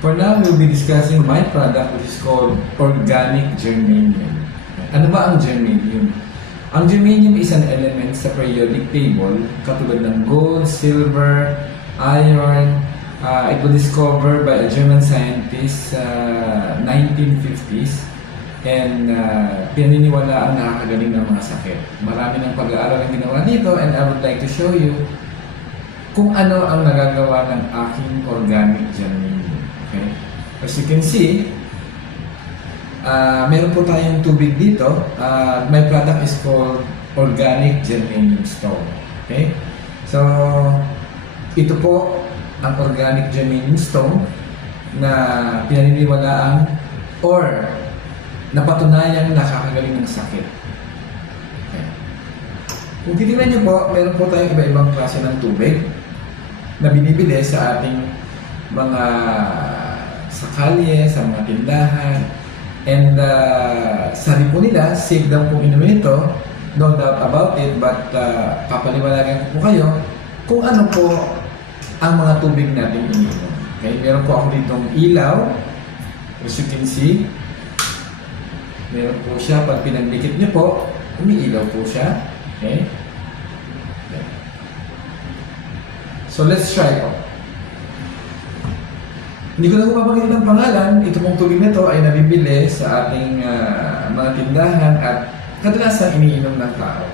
For now, we'll be discussing my product which is called Organic Germanium. Ano ba ang germanium? Ang germanium is an element sa periodic table katulad ng gold, silver, iron. It was discovered by a German scientist sa 1950s and pinaniniwala ang nakakagaling ng mga sakit. Marami ng pag-aaral ang ginawa dito and I would like to show you kung ano ang nagagawa ng aking organic germanium. Okay? As you can see, meron po tayong tubig dito. My product is called Organic Germanium Stone. Okay? So, ito po ang Organic Germanium Stone na pinaniniwalaan or napatunayang nakakagaling ng sakit. Okay. Kung titignan niyo po, meron po tayong iba-ibang klase ng tubig na binibili sa ating mga sa kalye, sa mga tindahan. And sabi po nila, safe daw po inumin ito. No doubt about it, but papaliwanagan ko po kayo kung ano po ang mga tubig natin iniinom. Okay? Meron po ako ditong ilaw. As you can see, meron po siya. Pag pinagdikit niyo po, umiilaw po siya. Okay? So let's try po. Hindi ko na mabanggit ng pangalan. Ito pong tubig na ito ay nabibili sa ating mga tindahan at kadalasan iniinom ng tao.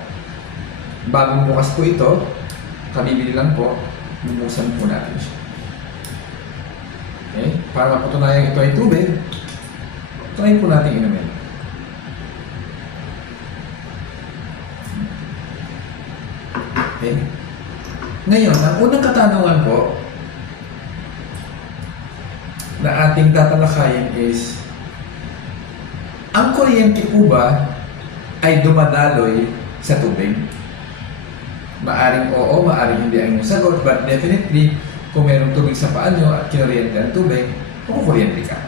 Bagong bukas po ito, kabibili lang po, bubuksan po natin siya. Okay? Para mapatunayan ito ay tubig, try po natin inumin. Okay? Ngayon, ang unang katanungan po na ating tatalakayin is, ang kuryente po ba ay dumadaloy sa tubig? Maaring oo, maaring hindi ang inyong sagot, but definitely, kung mayroong tubig sa paa nyo at kinuryente ang tubig, kukuryente ka.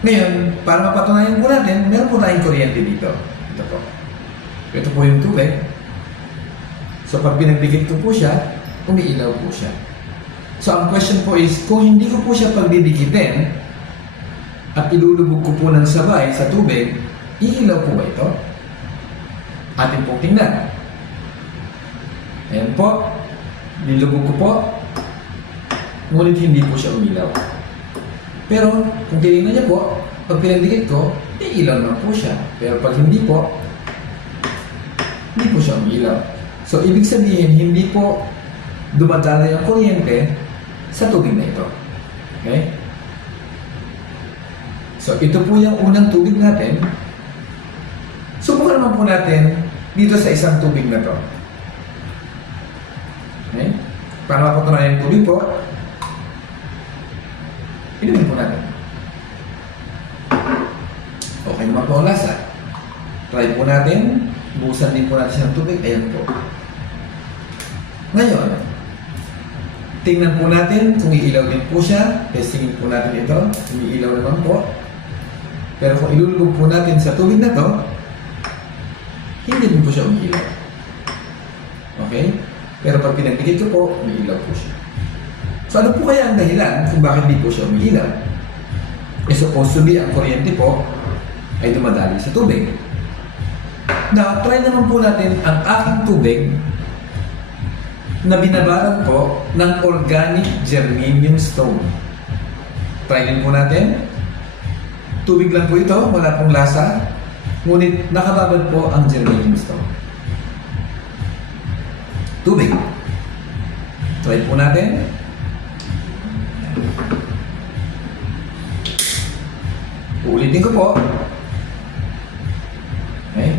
Ngayon, para mapatunayan po natin, meron po tayong kuryente dito. Ito po. Ito po yung tubig. So, pag pinagdikit ko po siya, umiilaw po siya. So, ang question po is, kung hindi ko po siya pagdidikitin at ilulubog ko po ng sabay sa tubig, iilaw po ba ito? Atin pong tingnan. Ayan po. Nilubog ko po. Ngunit hindi po siya umilaw. Pero, kung tinignan niya po, pag pinagdikit ko, iilaw naman po siya. Pero pag hindi po, hindi po siya umilaw. So, ibig sabihin, hindi po dumadala yung kuryente sa tubig na ito. Okay? So, ito po yung unang tubig natin. Subukan naman po natin dito sa isang tubig na to. Okay? Para mapatunayan yung tubig po, inumin po natin. Okay naman po ang lasa. Try po natin. Buhusan din po natin ng tubig. Ayan po. Ngayon, tingnan po natin kung iilaw din po siya. Testingin po natin ito. Umiilaw naman po. Pero kung ilulubog po natin sa tubig na to, hindi din po siya umiilaw. Okay? Pero pag pinagdikit ko po, umiilaw po siya. So ano po kaya ang dahilan kung bakit di po siya umiilaw? Eh supposedly, ang kuryente po ay dumadali sa tubig. Now, try naman po natin ang aking tubig na binabaran po ng Organic Germanium Stone. Try din po natin. Tubig lang po ito, wala pong lasa. Ngunit nakababad po ang Germanium Stone. Tubig. Try po natin. Uulitin ko po. Okay.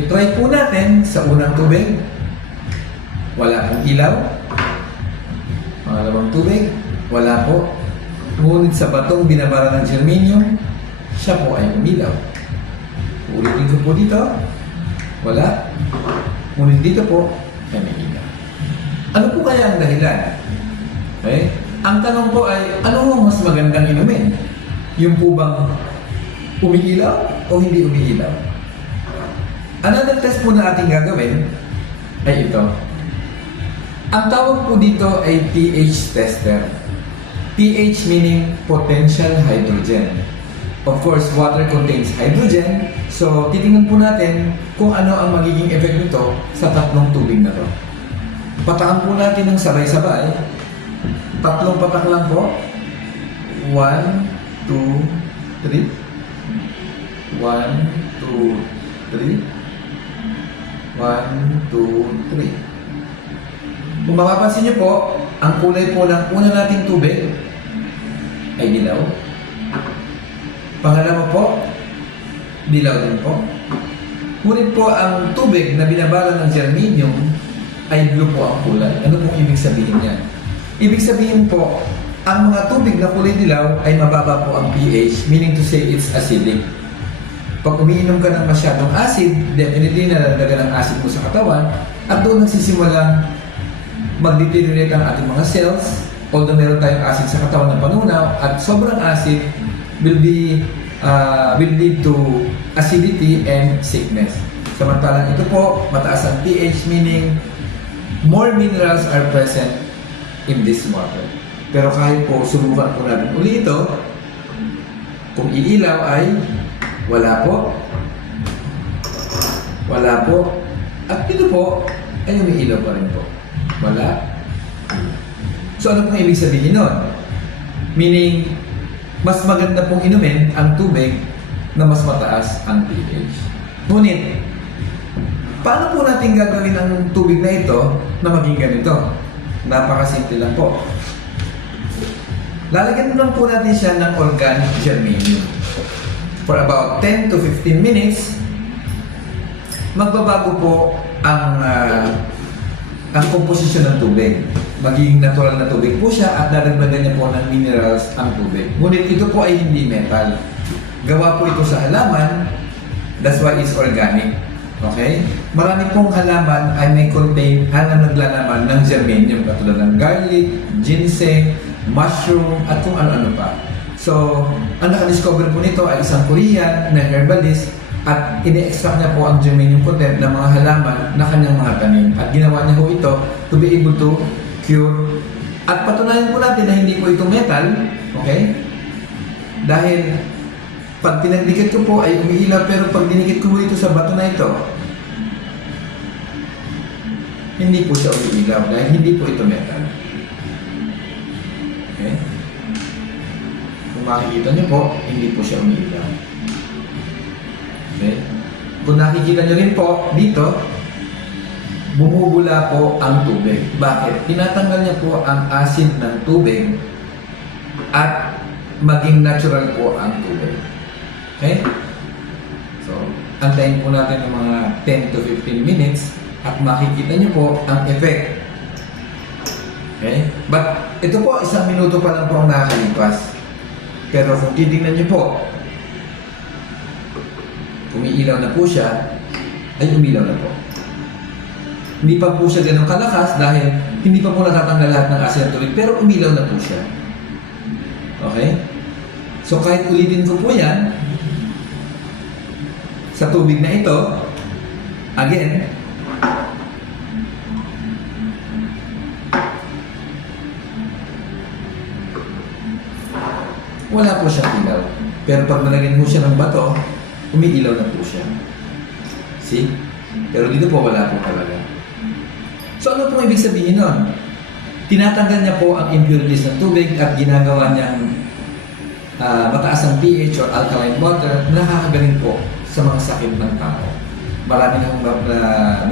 I-try po natin sa unang tubig. Wala pong ilaw. Pangalawang tubig. Wala po. Ngunit sa batong binabara ng germanium, siya po ay umilaw. Uulitin ko po dito. Wala. Ngunit dito po, ay may ilaw. Ano po kaya ang dahilan? Okay? Ang tanong po ay, ano mas magandang inumin? Yung po bang umiilaw o hindi umiilaw? Another test po na ating gagawin ay ito. Ang tawag po dito ay pH tester. pH meaning potential hydrogen. Of course, water contains hydrogen. So, titingnan po natin kung ano ang magiging effect nito sa tatlong tubig na to. Patakan po natin ng sabay-sabay. Tatlong patak lang po. 1, 2, 3. 1, 2, 3. 1, 2, 3. Kung mapapansin niyo po, ang kulay po ng una nating tubig ay dilaw. Pangalawa po, dilaw din po. Ngunit po ang tubig na binabara ng germanium ay blue po ang kulay. Ano pong ibig sabihin niya? Ibig sabihin po, ang mga tubig na kulay dilaw ay mababa po ang pH, meaning to say it's acidic. Pag umiinom ka ng masyadong acid, definitely nadagdagan ang acid mo sa katawan at doon nagsisimulang mag-deteriorate ang ating mga cells. Although meron tayong acid sa katawan ng panunaw at sobrang acid will lead to acidity and sickness. Samantalang ito po, mataas ang pH, meaning more minerals are present in this water. Pero kahit po subukan po natin uli ito, kung iilaw ay wala po, at ito po ay umiilaw pa rin po. Wala. So ano pong ibig sabihin nun? Meaning, mas maganda pong inumin ang tubig na mas mataas ang pH. Ngunit, paano po natin gagawin ang tubig na ito na maging ganito? Napakasimple lang po. Lalagyan lang po natin siya ng organic germanium. For about 10 to 15 minutes, magbabago po ang komposisyon ng tubig. Magiging natural na tubig po siya at dadagdagan niya po ng minerals ang tubig. Ngunit ito po ay hindi metal. Gawa po ito sa halaman, that's why it's organic. Okay? Marami pong halaman ay may contain na naglalaman ng germanium katulad ng garlic, ginseng, mushroom, at kung ano-ano pa. So, ang nakadiscover po nito ay isang Korean na herbalist at ini-extract niya po ang germanium content ng mga halaman na kanyang mga tanim. At ginawa niya po ito to be able to cure. At patunayan po natin na hindi po ito metal, okay? Dahil pag pinagdikit ko po ay umiilaw, pero pag dinikit ko po ito sa bato na ito, hindi po siya umiilaw dahil hindi po ito metal. Okay? Kung makikita niyo po, hindi po siya umiilaw. Okay? Kung nakikita niyo rin po dito, bumubula po ang tubig. Bakit? Tinatanggal niya po ang acid ng tubig at maging natural po ang tubig. Okay? So, antayin po natin ng mga 10 to 15 minutes at makikita niyo po ang effect. Okay? But, ito po, 1 minuto pa lang po ang nakakalipas. Pero kung titingnan niyo po, umiilaw na po siya, ay umilaw na po. Hindi pa po siya ganun kalakas dahil hindi pa po natatanggal lahat ng asin ng tubig, pero umilaw na po siya. Okay? So kahit ulitin ko po yan, sa tubig na ito, again, wala po siyang ilaw. Pero pag nalagyan mo siya ng bato, umiilaw na po siya. See? Pero dito po wala po talaga. So ano pong ibig sabihin nun? Tinatanggal niya po ang impurities ng tubig at ginagawa niyang mataas ang pH or alkaline water, nakakagaling po sa mga sakit ng tao. Marami nang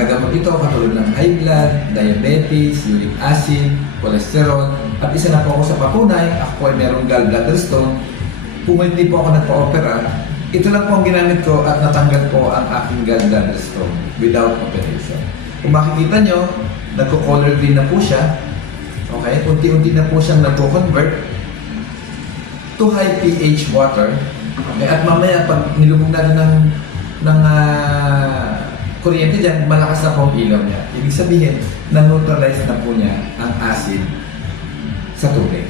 nagamot ito katulad ng high blood, diabetes, uric acid, cholesterol, at isa na po ako sa patunay, ako ay merong gallbladder stone. Pumili po ako nagpa-opera. Ito lang po ang ginamit ko at natanggal po ang aking gallbladder stone without operation. Kung makikita nyo, nagko-color green na po siya. Okay? Unti-unti na po siyang nagko-convert to high pH water. Okay? At mamaya, pag nilubog natin ng kuryente dyan, malakas na po ang ilaw niya. Ibig sabihin, na-neutralize na po niya ang acid sa tubig.